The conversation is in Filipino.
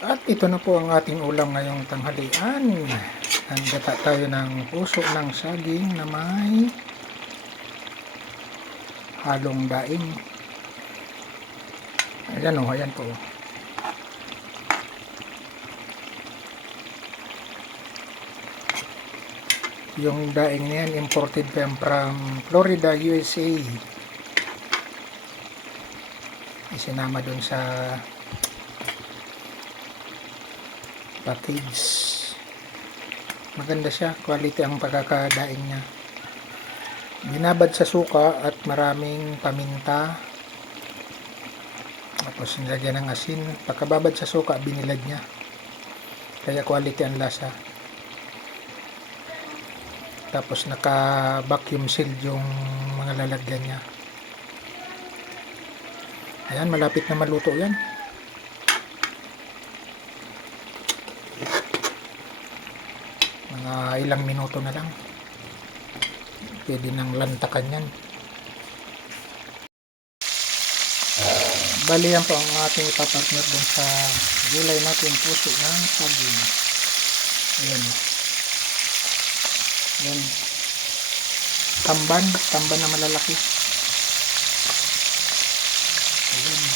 At ito na po ang ating ulam ngayong tanghalian. Nagdata tayo ng puso ng saging na may halong daing. Ayan o, ayan po. Yung daing niyan imported from Florida, USA. Isinama dun sa package. Maganda siya, quality ang pagkakadaing niya. Binabad sa suka at maraming paminta. Tapos nilagyan ng asin. Pagkababad sa suka, binilad niya. Kaya quality ang lasa. Tapos naka vacuum sealed yung mga lalagyan niya. Ayan, malapit na maluto yan. Mga ilang minuto na lang. Pwede nang lantakan yan. Bali yan po ang ating ipapartner dun sa gulay natin, puso ng saging. Ayan. Ayan. Tamban na malalaki. Ayan.